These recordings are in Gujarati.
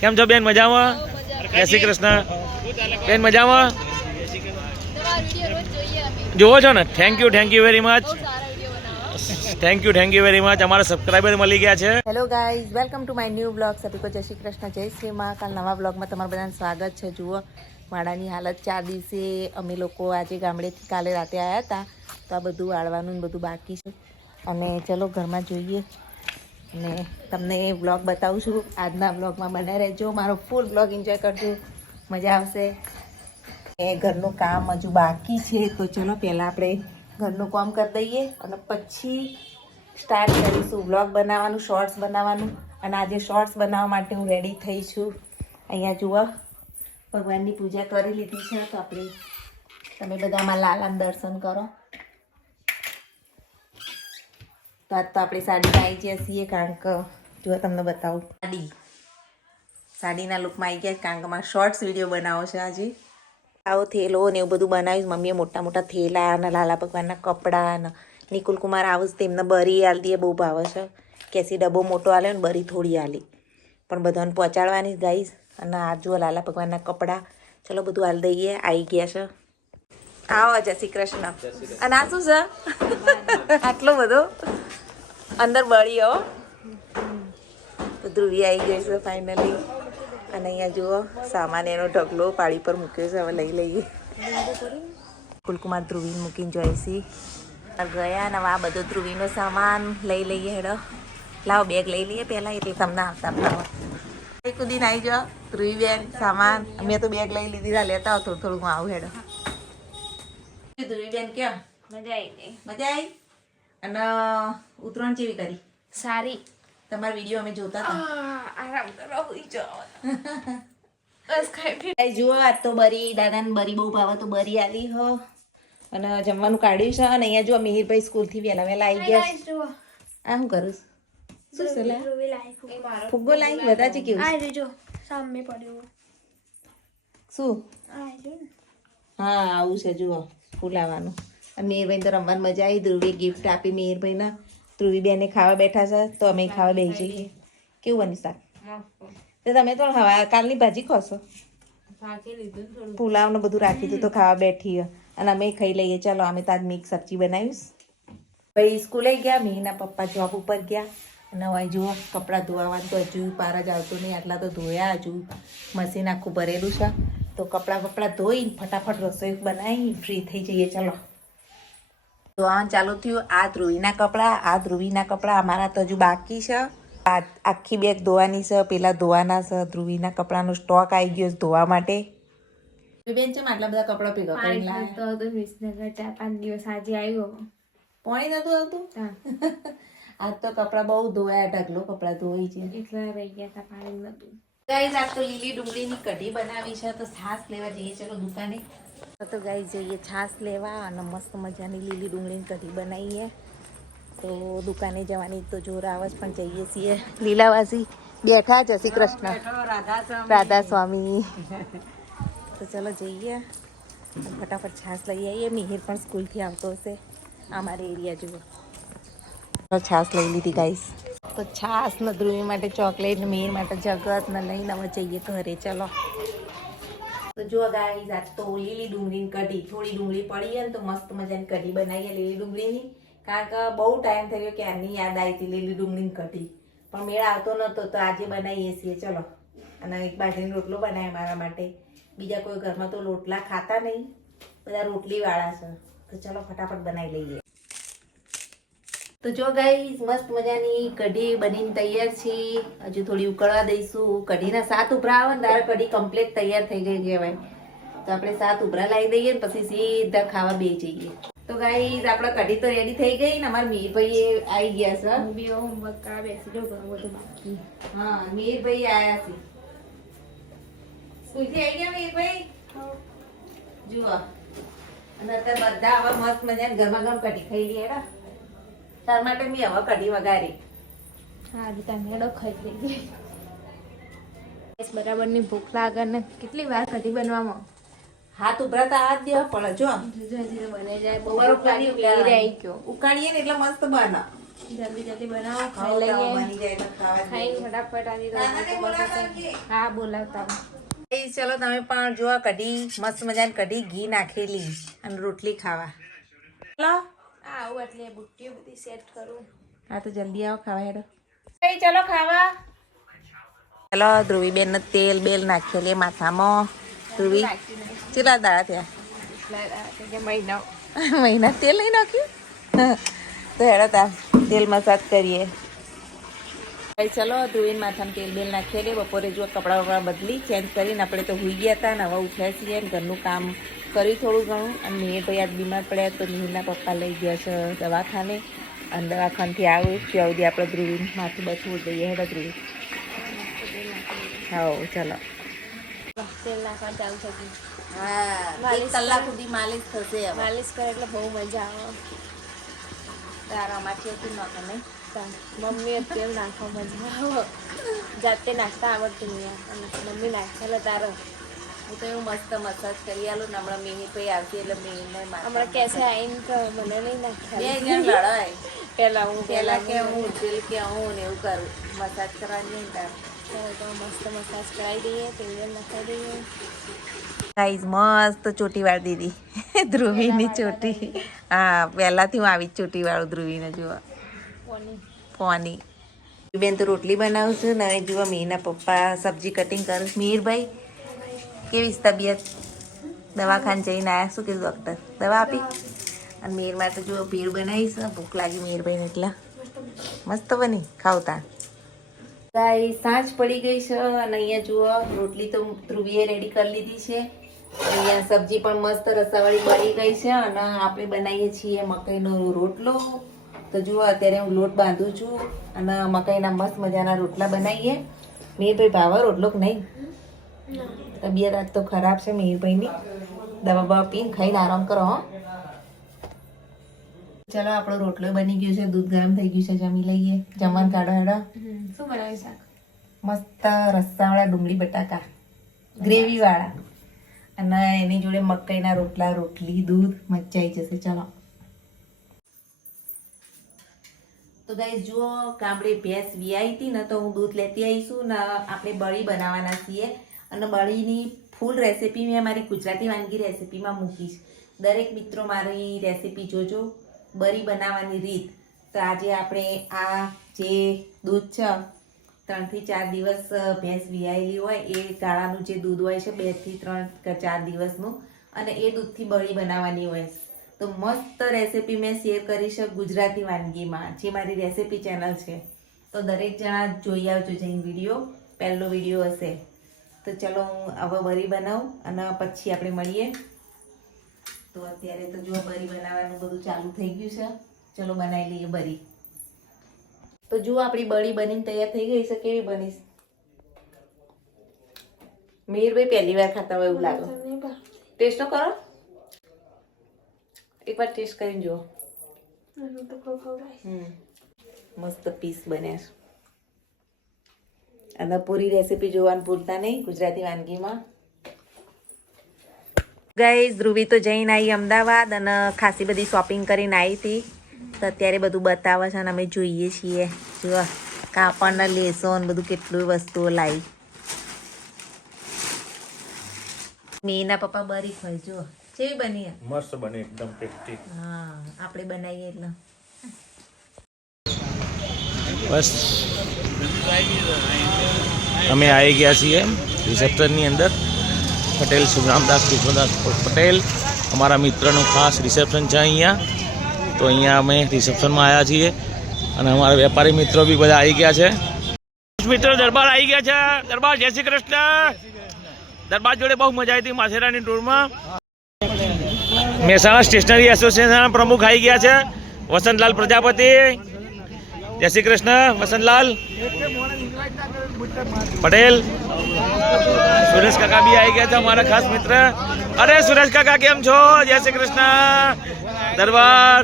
કેમ છો બેન? મજામાં? જય શ્રી કૃષ્ણ બેન, મજામાં? જોવો છો ને? Thank you very much. Thank you very much. અમારા સબસ્ક્રાઈબર મળી ગયા છે. Hello guys, welcome to my new blog. સભી કો જય શ્રી કૃષ્ણ, જય શ્રી મા. કાલ નવા બ્લોગમાં તમારું બધાનું સ્વાગત છે. જુઓ વાડાની હાલત. 4 દિવસે અમે લોકો આજે ગામડેથી કાલે રાતે આવ્યા હતા, તો આ બધું વાળવાનું ને બધું બાકી છે. અને ચલો ઘરમાં જોઈએ અને તમને બ્લોગ બતાવું છું. આજના બ્લોગમાં બન્યા રહેજો, મારો ફૂલ બ્લોગ એન્જોય કરજો, મજા આવશે. ઘરનું કામ હજુ બાકી છે, તો ચલો પહેલાં આપણે ઘરનું કામ કરી દઈએ અને પછી સ્ટાર્ટ કરીશું વ્લોગ બનાવવાનું, શોર્ટ્સ બનાવવાનું. અને આજે શોર્ટ્સ બનાવવા માટે હું રેડી થઈ છું. અહીંયા જુઓ ભગવાનની પૂજા કરી લીધી છે, તો આપણે તમે બધામાં લાલાના દર્શન કરો. તો આજ તો આપણે સાડીમાં આવી ગયા છીએ, કારણ કે જુઓ તમને બતાવું, સાડીના લુકમાં આવી ગયા, કારણ કે મારે શોર્ટ્સ વિડીયો બનાવો છે આજે. આવો થેલો ને એવું બધું બનાવ્યું. મમ્મીએ મોટા મોટા થેલા અને લાલા ભગવાનના કપડાં અને નિકુલ કુમાર આવું જ તેમને બરી આલતી બહુ ભાવે છે. કેસી ડબ્બો મોટો આલ્યો ને બરી થોડી આલી, પણ બધાને પહોંચાડવાની ગાઈશ. અને આ જુઓ લાલા ભગવાનના કપડાં. ચલો બધું હાલ દઈએ. આવી ગયા છે. આવો જય શ્રી કૃષ્ણ. અને આ શું છે? આટલો બધો અંદર બળી હો. તો ધ્રુવી આવી ગઈ છે ફાઇનલી. અને અહીંયા જુઓ સામાન એનો ઢગલો પાળી પર મૂક્યો છે, હવે લઈ લઈએ. કુલકુમાર ધ્રુવીને મૂકીને જોઈશી ગયા અને આ બધો ધ્રુવીનો સામાન લઈ લઈએ. હેડો લાવો બેગ લઈ લઈએ પહેલાં, એટલે તમને આવતા ફાવે. કુદીને આવી જાઓ ધ્રુવી બેન સામાન. મેં તો બેગ લઈ લીધી, લેતા આવો થોડું થોડું. હું આવું. હેડો ધ્રુવી બેન કેમ? મજા આવી ગઈ. મજા આવી. અને ઉત્તરાયણ કેવી કરી? સારી. તમારા વિડીયો અમે જોતા હતા. આરામ કરો, હુઈ જાઓ. બસ ખાઈ જુઓ આજ તો બરી, દાદાને બરી બહુ ભાવે તો બરી આલી હો. અને જમવાનું કાઢ્યું છે. અને અહીંયા જો મિહિરભાઈ સ્કૂલથી વહેલા આવી ગયા. આ શું કરું? શું સલાહ? ફુગ્ગો લાવી બધા છે કેવું? સામે પડ્યો. શું? હા આવું છે. જુઓ ફૂલાવાનું. અને મિહિરભાઈ તો રમવાની મજા આવી. ધ્રુવી ગિફ્ટ આપી મિહિરભાઈને. ધ્રુવી બેને ખાવા બેઠા છે, તો અમે ખાવા બેસી જઈએ. કેવું બન્યું શાક? તો તમે તો હવે કાલની ભાજી ખાશો? પુલાવ ને બધું રાખી દીધું, તો ખાવા બેઠી. અને અમે ખાઈ લઈએ. ચાલો અમે તો આજ મિક્સ સબ્જી બનાવીશ. ભાઈ સ્કૂલે ગયા, મીના પપ્પા જોબ ઉપર ગયા. અને હવે જુઓ કપડાં ધોવાનું તો હજુ પાર જ આવતો નહીં. આટલા તો ધોયા, હજુ મશીન આખું ભરેલું છે. તો કપડાં ધોઈને ફટાફટ રસોઈ બનાવી ફ્રી થઈ જઈએ. ચાલો ધોવાનું ચાલુ થયું. આ ધ્રુવીના કપડાં અમારા તો હજુ બાકી છે. આખી બેગ ધોવાની છે, પેલા ધોવાના છે. ધ્રુવીના કપડાનો સ્ટોક આવી ગયો ધોવા માટે. બેન છે આટલા બધા કપડા ભેગા કરીને લાવ્યા. તો વિસનગર 4-5 દિવસ આજે આવ્યો. પાણી નતું આવતું. આજ તો કપડા બહુ ધોયા, ઢગલો કપડા ધોઈ છે, એટલે રહી ગયા હતા, પાણી નતું. ગાઈઝ આજ તો લીલી ડુંગળીની કઢી બનાવી છે, તો છાશ લેવા જઈએ. ચલો દુકાને. તો ગાઈઝ જઈએ છાશ લેવા અને મસ્ત મજાની લીલી ડુંગળીની કઢી બનાવીએ. તો દુકાને જવાની તો જોર આવે જ, પણ જઈએ છીએ. લીલાવાસી બેઠા. જય શ્રી કૃષ્ણ. રાધા સ્વામી. તો ચલો જઈએ ફટાફટ છાશ લઈ આવીએ. મિહિર પણ સ્કૂલથી આવતો હશે. અમારે એરિયા જુઓ. છાશ લઈ લીધી ગાઈસ. તો છાશ ને ધ્રુવી માટે ચોકલેટ, મિહિર માટે જગત ને લઈને હવે જઈએ ઘરે. ચલો તો જો ગાઈસ આજ તો લીલી ડુંગળીની કઢી, થોડી ડુંગળી પડી ને તો મસ્ત મજાની કઢી બનાવીએ લીલી ડુંગળીની. કારણ કે બહુ ટાઈમ થઈ ગયો, ક્યારની યાદ આવી હતી લીલી ડુંગળીની કઢી, પણ મેળ આવતો નહોતો, તો આજે બનાવીએ છીએ. ચલો. અને એક બાજરીનો રોટલો બનાવ્યો મારા માટે. બીજા કોઈ ઘરમાં તો રોટલા ખાતા નહીં, બધા રોટલી વાળા છે. તો ચલો ફટાફટ બનાવી લઈએ. તો જો ગાઈસ મસ્ત મજાની કઢી બનીને તૈયાર છે. હજુ થોડી ઉકળવા દઈશું. કઢીના 7 ઉભરા આવે ને ત્યારે કઢી કમ્પ્લીટ તૈયાર થઈ ગઈ કહેવાય. તો આપણે 7 ઉભરા લાવી દઈએ ને પછી સીધા ખાવા બેસી જઈએ. તો ગાઈસ આપણે કઢી તો રેડી થઈ ગઈ ને અમારા મિહિરભાઈ આવી ગયા છે. હું બી હોમવર્ક કરવા બેસી જાઉં, ઘણું બધું બાકી. હા મિહિરભાઈ આવ્યા છે. સ્કૂલથી આવી ગયા મિહિરભાઈ? જુઓ. અને અત્યારે બધા હવે મસ્ત મજાની ગરમા ગરમ કઢી ખાઈ લઈએ. તાર માટે મેં હવે કઢી વગાડી. હા તમે એડો ખાઈ લઈએ. બરાબરની ભૂખ લાગે ને કેટલી વાર કઢી બનવામાં. હાથ ઉભરા તો આ જ દેવા પડે. જો બને જાય બહુ બરોબર આવી ગયો. ઉકાળીએ ને એટલે મસ્ત બને. જલ્દી જલ્દી બનાવો ખાઓ, ખાઈ ખાઓ, લઈએ બની જાય તો ખાવા જ ખાઈ દઈએ. ફટાફટ આવી હા બોલાવતા એ ચલો તમે પણ જો આ કઢી મસ્ત મજાની કઢી ઘી નાખેલી અને રોટલી ખાવા. ચલો હા આવું એટલે બુટ્ટીઓ બધી સેટ કરું હા તો જલ્દી આવો ખાવા હેડો. ચલો ખાવા. ચલો ધ્રુવીબેન ને તેલ બેલ નાખેલી માથામાં. ધ્રુવી કેટલા દાડા થયા? મહિના મહિના તેલ નહીં નાખ્યું તો હેડો તાર તેલ મસાજ કરીએ. ભાઈ ચલો ધ્રુવીને માથામાં તેલ બેલ નાખીએ. બપોરે જો કપડાં વપડા બદલી ચેન્જ કરીને આપણે તો હોઈ ગયા હતા ને હવે ઉઠ્યા છીએ ને ઘરનું કામ કર્યું થોડું ઘણું. અને મિહિર ભાઈ આજ બીમાર પડ્યા તો મિહિરના પપ્પા લઈ ગયા છે દવાખાને અને દવાખાનેથી આવ્યું ત્યાં સુધી આપણે ધ્રુવીને માથું બચવું દઈએ. હેડો ધ્રુવી. હા ચલો. તેલ નાખવા ચાલુ થઈ ગયું હા 1 કલાક સુધી માલિશ થશે. માલિશ કરે એટલે બહુ મજા આવે તારા માથેથી નોખો નહીં. મમ્મી તેલ નાખવા મજા આવે જાતે નાખતા આવડતું નહીં અને મમ્મી નાખેલા તારો હું તો એવું મસ્ત મસાજ કરી આલું ને હમણાં મિહિર ભાઈ આવતી એટલે મિહિરને હમણાં કેસે આવીને તો મને નહીં બે નાખ્યા જણ લડાય. પહેલાં હું પેલા કે હું ઉજેલ કે હું ને એવું કરું મસાજ કરવાની નહીં તાર. તો મસ્ત મસાજ કરાવી દઈએ તેલ નાખી દઈએ ગાઈઝ મસ્ત ચોટી વાળ દીધી ધ્રુવીની ચોટી. હા પહેલાથી હું આવી જ ચોટી વાળું ધ્રુવીને જુઓ ફોની. બેન તો રોટલી બનાવું છું ને હવે જુઓ મિહિરના પપ્પા સબ્જી કટિંગ કરું. મિહિરભાઈ કેવી છે તબિયત? દવાખાને જઈને આવ્યા. શું કીધું ડૉક્ટર? દવા આપી. અને મિહિર માટે જુઓ ભેળ બનાવીશ. ભૂખ લાગી મિહિરભાઈને એટલે મસ્ત બની ખાવતા. ગાઈ સાંજ પડી ગઈ છે અને અહીંયા જુઓ રોટલી તો ધ્રુવીએ રેડી કરી લીધી છે. અહીંયા સબ્જી પણ મસ્ત રસાવાળી બની ગઈ છે અને આપણે બનાવીએ છીએ મકાઈનો રોટલો. તો જુઓ અત્યારે હું લોટ બાંધું છું અને મકાઈના મસ્ત મજાના રોટલા બનાવીએ. મિહિરભાઈ ભાવે રોટલો કે નહીં? તબિયત આજ તો ખરાબ છે મિહિરભાઈની. દવા બવા પીને ખાઈને આરામ કરો. હો ચલો આપણો રોટલો બની ગયો છે. દૂધ ગરમ થઈ ગયું છે. જમી લઈએ. જમવાનું કાઢો હેડો. શું બનાવી શાક મસ્ત રસ્સાવાળા ડુંગળી બટાકા ગ્રેવી વાળા અને એની જોડે મકાઈના રોટલા રોટલી દૂધ મજા આવી જશે. ચલો તો ગાઈસ જુઓ કામડે ભેંસ વિયાઈ હતી ને તો હું દૂધ લેતી આવીશું ને આપણે બળી બનાવવાના છીએ. અને બળીની ફૂલ રેસીપી મેં મારી ગુજરાતી વાનગી રેસીપીમાં મૂકીશ. દરેક મિત્રો મારી રેસીપી જોજો બળી બનાવવાની રીત. તો આજે આપણે આ જે દૂધ છે 3 થી 4 દિવસ ભેંસ વિયાયેલી હોય એ ગાળાનું જે દૂધ હોય છે 2 થી 3 કે 4 દિવસનું અને એ દૂધથી બળી બનાવવાની હોય. તો મસ્ત રેસીપી મેં શેર કરી છે ગુજરાતી વાનગીમાં જે મારી રેસીપી ચેનલ છે. તો દરેક જણા જોઈ આવજો જઈને વિડીયો. પહેલો વિડીયો હશે. તો ચલો હું હવે બળી બનાવું અને પછી આપણે મળીએ. તો અત્યારે તો જો બળી બનાવવાનું બધું ચાલુ થઈ ગયું છે. ચલો બનાવી લઈએ બળી. તો જુઓ આપણી બળી બનીને તૈયાર થઈ ગઈ છે. કેવી બની? મિહિરભાઈ પહેલી વાર ખાતા હોય એવું લાગે. ટેસ્ટ તો કરો. એકવાર ટેસ્ટ કરીને જુઓ. મસ્ત પીસ બન્યા છે. અને પૂરી રેસીપી જોવાનું ભૂલતા નહીં ગુજરાતી વાનગીમાં. ગાઈઝ ધ્રુવી તો જઈને આવી અમદાવાદ અને ખાસી બધી શોપિંગ કરીને આવી હતી. તો અત્યારે બધું બતાવે છે અને અમે જોઈએ છીએ. જુઓ કાપડ ને લેસો ને બધું કેટલું વસ્તુઓ લાવી. મિહિરના પપ્પા બરી ખાઈ જુઓ કેવી બની. મસ્ત બની એકદમ ટેસ્ટી. હા આપણે બનાવીએ એટલે બસ અમે આવી ગયા છીએ રિસેપ્શનની અંદર. પટેલ સુખરામદાસ કૃષ્ણદાસ પટેલ અમારા મિત્રનું ખાસ રિસેપ્શન છે અહીંયા. તો અહીંયા અમે રિસેપ્શનમાં આવ્યા છીએ અને અમારા વેપારી મિત્રો બી બધા આવી ગયા છે. મિત્રો દરબાર આવી ગયા છે. દરબાર જય શ્રી કૃષ્ણ. દરબાર જોડે બહુ મજા આવી હતી માથેરાની ટૂરમાં. મહેસાણા સ્ટેશનરી એસોસિએશનના પ્રમુખ આવી ગયા છે વસંતલાલ પ્રજાપતિ. જય શ્રી કૃષ્ણ વસંતલાલ પટેલ. સુરેશ કાકા બી આવી ગયા છે અમારા ખાસ મિત્ર. અરે સુરેશ કાકા કેમ છો? જય શ્રી કૃષ્ણ. દરબાર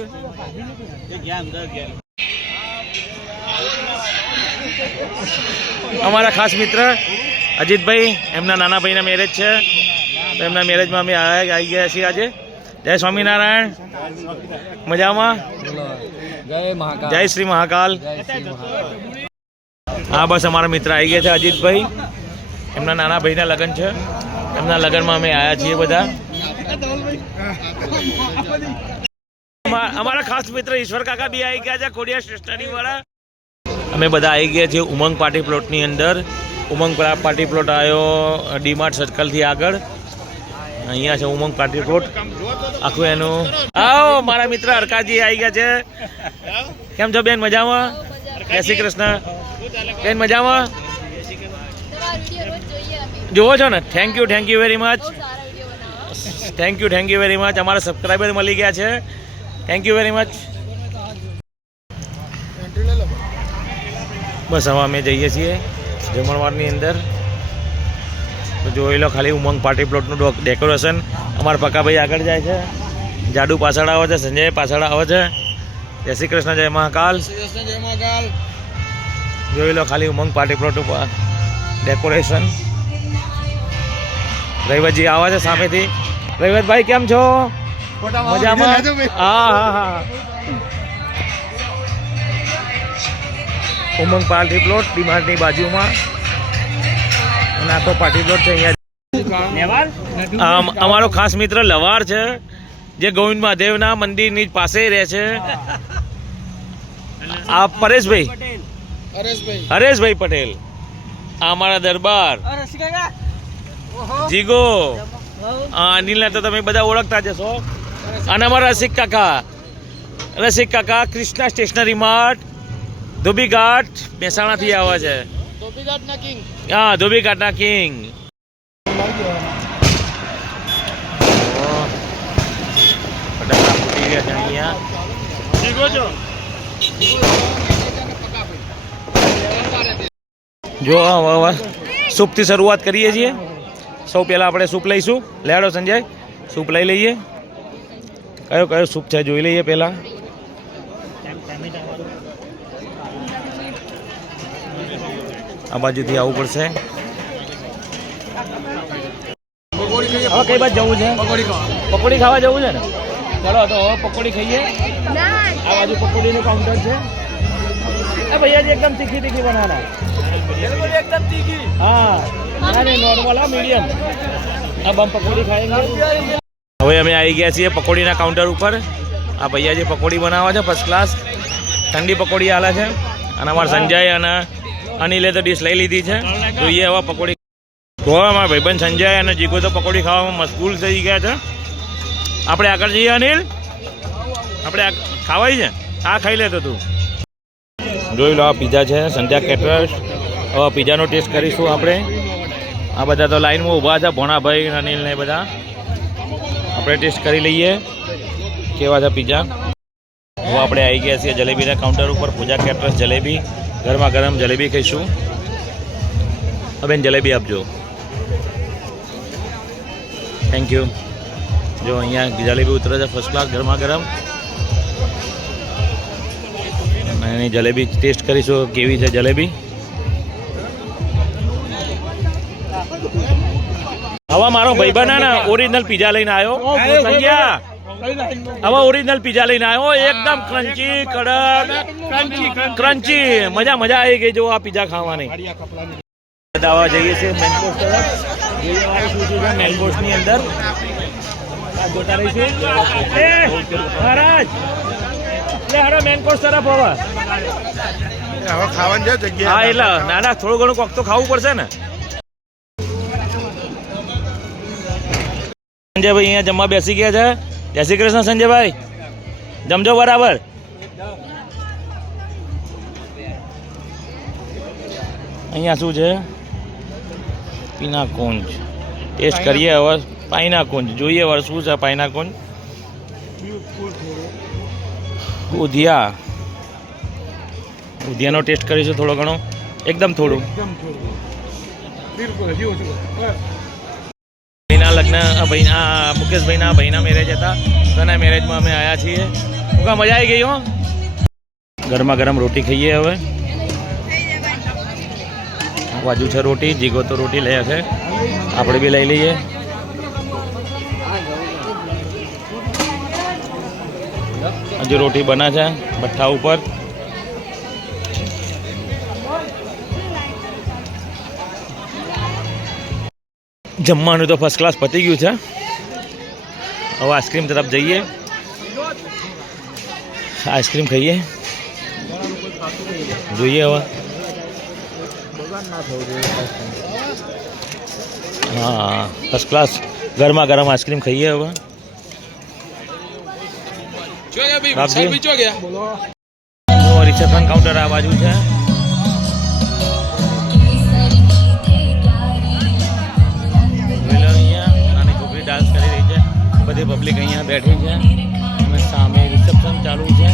અમારા ખાસ મિત્ર અજીતભાઈ એમના નાના ભાઈના મેરેજ છે તો એમના મેરેજમાં અમે આવી ગયા છીએ આજે. જય સ્વામિનારાયણ. મજામાં? જય શ્રી મહાકાલ. હા બસ અમારા મિત્ર આવી ગયા છે અજીતભાઈ. એમના નાના ભાઈના લગ્ન છે. એમના લગ્નમાં અમે આવ્યા છીએ બધા. અમારા ખાસ મિત્ર ઈશ્વર કાકા બી આવી ગયા છે, ખોડિયાર સ્ટેશનરી વાળા. અમે બધા આવી ગયા છીએ ઉમંગ પાર્ટી પ્લોટની અંદર. ઉમંગ પાર્ટી પ્લોટ આવ્યો ડીમાર્ટ સર્કલથી આગળ. અહીંયા છે ઉમંગ પાર્ટી પ્લોટ આખું એનું. આવો મારા મિત્ર હરકાજી આવી ગયા છે. કેમ છો બેન? મજામાં? જય શ્રી કૃષ્ણ. બેન મજામાં? જોવો છો ને? Thank you very much. Thank you very much. અમારા સબસ્ક્રાઈબર મળી ગયા છે. Thank you very much. બસ હવે અમે જઈએ છીએ જમણવારની અંદર. તો જોઈ લો ખાલી ઉમંગ પાર્ટી પ્લોટનું ડેકોરેશન. અમારા પકાભાઈ આગળ જાય છે, જાડુ પાછળ આવે છે, સંજય પાછળ આવે છે. જય શ્રી કૃષ્ણ, જય મહાકાલ. જોઈ લો ખાલી ઉમંગ પાર્ટી પ્લોટ ઉપર ડેકોરેશન. રવિવતજી આવે છે સામેથી. રવિવતભાઈ કેમ છો? મજામાં? હા હા હા. ઉમંગ પાર્ટી પ્લોટ ડીમાર્ટની બાજુમાં અને આખો પાર્ટી પ્લોટ છે અહીંયા. અમારો ખાસ મિત્ર લવાર છે, જે ગોવિંદ મહાદેવના મંદિરની પાસે રહે છે. આ હરેશભાઈ પટેલ. આ અમારા દરબાર જીગો. અનિલને તો તમે બધા ઓળખતા જશો. અને અમારા રસિક કાકા કૃષ્ણા સ્ટેશનરી માર્ટ ધોબીઘાટ મહેસાણાથી આવે છે. હા, ધોબીઘાટના કિંગ. ફટાકડા ફૂટી ગયા છે અહીંયા. જો હવે સૂપથી શરૂઆત કરીએ છીએ. સૌ પહેલાં આપણે સૂપ લઈશું. લેડો સંજય, સૂપ લઈ લઈએ. કયો સૂપ છે જોઈ લઈએ પહેલાં. આ બાજુથી આવવું પડશે. હવે કઈ બાજુ જવું છે? પકોડી ખાવા જવું છે ને? ચલો તો હવે પકોડી ખાઈએ. આ બાજુ પકોડીનું કાઉન્ટર છે. ભૈયાજી એકદમ તીખી બનાના. હા, નોર્મલ હા, મીડિયમ. अब हम पकौड़ी खाएंगे. હવે અમે આવી ગયા છીએ પકોડીના કાઉન્ટર ઉપર. આ ભૈયાજી પકોડી બનાવે છે ફર્સ્ટ ક્લાસ. ઠંડી પકોડી આલે છે. અને અમારા સંજય અને અનિલે તો ડીશ લઈ લીધી છે. જોઈએ હવે પકોડી. અમારા ભાઈબંધ સંજય અને જીગો તો પકોડી ખાવામાં મશગુલ થઈ ગયા છે. આપણે આગળ જઈએ અનિલ. આપણે ખાવાય છે. આ ખાઈ લેતો તું. જોઈ લો આ પીઝા છે સંધ્યા કેટરર્સ. હવે પીઝાનો ટેસ્ટ કરીશું આપણે. આ બધા તો લાઈનમાં ઊભા છે, ભોણાભાઈ અનિલ ને બધા. આપણે ટેસ્ટ કરી લઈએ કેવા છે પીઝા. હવે આપણે આવી ગયા છીએ જલેબીના કાઉન્ટર ઉપર. પૂજા કેટરર્સ જલેબી, ગરમા ગરમ જલેબી ખાઈશું. હવે જલેબી આપજો. Thank you. જો અહીંયા જલેબી ઉતરે છે ફર્સ્ટ ક્લાસ ગરમા ગરમ. એની જલેબી ટેસ્ટ કરીશું કેવી છે જલેબી. હવે મારો ભાઈબંધ ને ઓરિજિનલ પીઝા લઈને આવ્યો. હવે ઓરિજિનલ પીઝા લઈને આવ્યો. એકદમ ક્રન્ચી, કડક, ક્રન્ચી. મજા આવી ગઈ જો આ પીઝા ખાવાની. દાવા જઈએ છીએ મેન કોર્સ તરફ. મેન કોર્સની અંદર જોતા રહીશું. મહારાજ મેન કોર્સ તરફ હવે ખાવાની જગ્યા. હા એટલે ના થોડું ઘણું કોક તો ખાવું પડશે ને. સંજયભાઈ અહીંયા જમવા બેસી ગયા છે. જય શ્રી કૃષ્ણ સંજયભાઈ, જમજો બરાબર. અહીંયા શું છે? પીના કુંજ. ટેસ્ટ કરીએ હવે. પાઈના કુંજ જોઈએ હવે શું છે. પાઈના કુંજ, ઉધિયાનો ટેસ્ટ કરીશું થોડો ઘણો. એકદમ થોડું. ભાઈના લગ્ન ભાઈના મુકેશભાઈના ભાઈના મેરેજ હતા. તેના મેરેજમાં અમે આવ્યા છીએ. મજા આવી ગઈ હો. ગરમા ગરમ રોટી ખાઈએ હવે. બાજુ છે રોટી. જીગો તો રોટી લે છે. આપણે બી લઈ લઈએ. હજુ રોટી બના છે ભઠ્ઠા ઉપર. જમવાનું તો ફર્સ્ટ ક્લાસ પતી ગયું છે. હવે આઈસ્ક્રીમ તરફ જઈએ, આઈસ્ક્રીમ ખાઈએ, જોઈએ હવે. હા ફર્સ્ટ ક્લાસ ગરમા ગરમ આઈસ્ક્રીમ ખાઈએ હવે. રિસેપ્શન કાઉન્ટર આ બાજુ છે. નાની છોકરી ડાન્સ કરી રહી છે, બધી પબ્લિક અહીંયા બેઠી છે અને સામે રિસેપ્શન ચાલુ છે.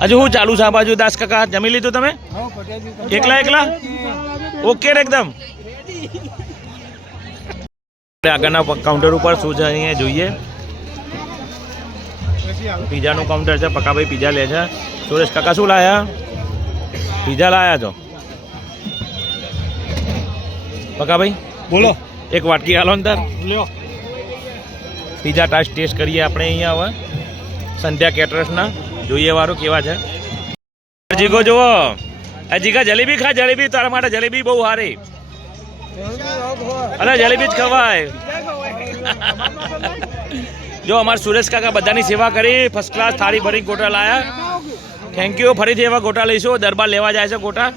હજુ શું ચાલુ છે આ બાજુ? દાસ કાકા જમી લીધું તમે? એકલા એકલા? ઓકે એકદમ. આગળના કાઉન્ટર ઉપર શું છે અહીંયા જોઈએ. પીઝાનું કાઉન્ટર છે, પકાભાઈ પીઝા લે છે. સુરેશ કાકા શું લાયા? પીઝા લાયા છો પકાભાઈ? બોલો. એક વાટકી હાલો અંદર પીઝા ટેસ્ટ કરીએ આપણે અહીંયા હવે. સંધ્યા કેટરર્સના જોઈએ વાળું કેવા છે. જીગો જુઓ, જીગા જલેબી ખા, જલેબી તારા માટે જલેબી બહુ સારી. અરે જલેબી જ ખવાય. જો અમારા સુરેશ કાકા બધાની સેવા કરી, ફર્સ્ટ ક્લાસ થાળી ભરી ગોટા લાયા. Thank you. ફરીથી એવા ગોટા લઈશું. દરબાર લેવા જાય છે ગોટા.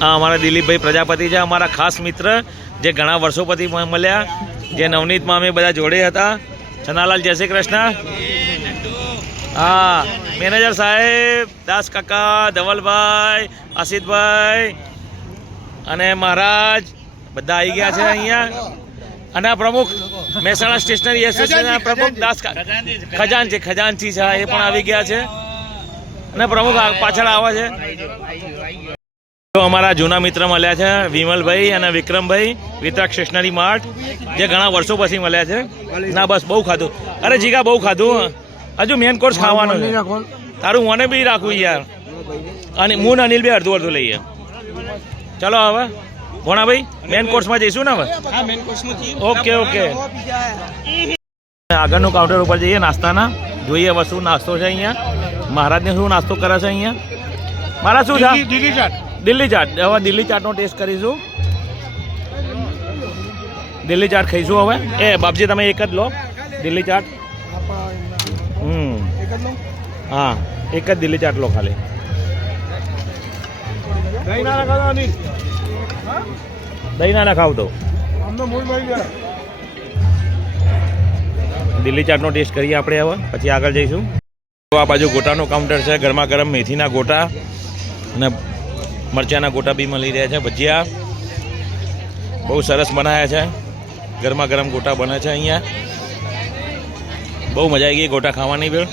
હા અમારા દિલીપભાઈ પ્રજાપતિ છે, અમારા ખાસ મિત્ર જે ઘણા વર્ષો પછી મળ્યા, જે નવનીતમાં અમે બધા જોડે હતા. છનાલાલ જય શ્રી કૃષ્ણ. હા મેનેજર સાહેબ, દાસ કાકા, ધવલભાઈ, આશિતભાઈ અને મહારાજ બધા આવી ગયા છે અહીંયા. અને પ્રમુખ મહેસાણા સ્ટેશનરી એસોસિએશનના પ્રમુખ દાસ ખજાનચી છે, એ પણ આવી ગયા છે. અને પ્રમુખ પાછળ આવે છે. અમારા જૂના મિત્ર મળ્યા છે, વિમલભાઈ અને વિક્રમભાઈ, વિતરક સ્ટેશનરી માર્ટ, જે ઘણા વર્ષો પછી મળ્યા છે. ના બસ બહુ ખાધું. અરે જીગા બહુ ખાધું. હજુ મેન કોર્સ ખાવાનો છે. તારું મને બી રાખવું યાર. અને હું અનિલ બે અડધું અડધું લઈએ. ચલો હવે ભોણાભાઈ મેન કોર્સમાં જઈશું ને હવે? Okay okay. આગળનું કાઉન્ટર ઉપર જઈએ નાસ્તાના, જોઈએ હવે શું નાસ્તો છે અહીંયા. મહારાજને શું નાસ્તો કરે છે અહીંયા? મારા શું છે? દિલ્હી ચાટ. હવે દિલ્હી ચાટનો ટેસ્ટ કરીશું. દિલ્હી ચાટ ખાઈશું હવે. એ બાપજી તમે એક જ લો દિલ્હી ચાટ. હા એક જ દિલ્હી ચાટ લો ખાલી. દહીં ના ખાવ તો દિલ્હી ચાટનો ટેસ્ટ કરીએ આપણે હવે, પછી આગળ જઈશું. આ બાજુ ગોટાનું કાઉન્ટર છે. ગરમા ગરમ મેથીના ગોટા અને મરચાંના ગોટા બી મળી રહ્યા છે. ભજીયા બહુ સરસ બનાવ્યા છે. ગરમા ગરમ ગોટા બને છે અહીંયા. બહુ મજા આવી ગઈ ગોટા ખાવાની. બેળ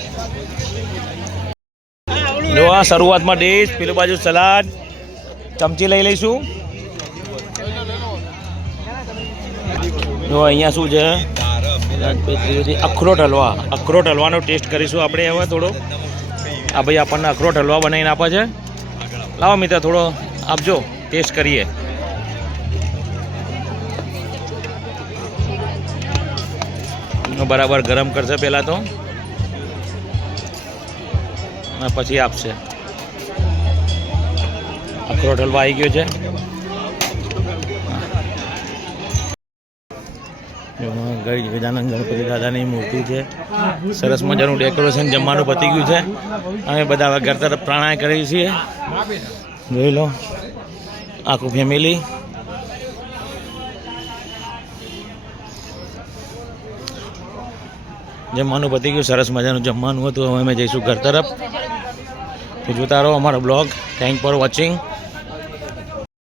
જો આ શરૂઆતમાં ડીશ, પેલું બાજુ સલાડ, ચમચી લઈ લઈશું. જો અહીંયા શું છે? અખરોટ હલવા. અખરોટ હલવાનો ટેસ્ટ કરીશું આપણે હવે થોડો. આ ભાઈ આપણને અખરોટ હલવા બનાવીને આપે છે. લાવો મિત્ર થોડો આપજો, ટેસ્ટ કરીએ. બરાબર ગરમ કરશે પહેલાં તો, પછી આપશે. અખરોટ હલવા આવી ગયો છે. ગજાનંદ ગણપતિ દાદાની મૂર્તિ છે. સરસ મજાનું ડેકોરેશન. જમવાનું પતી ગયું છે. અમે બધા ઘર તરફ પ્રાણાય કરીએ છીએ. જોઈ લો આખું ફેમિલી. જમવાનું પતી ગયું. સરસ મજાનું જમવાનું હતું. હવે અમે જઈશું ઘર તરફ. તો જોતા રહો અમારો બ્લોગ. Thank for watching.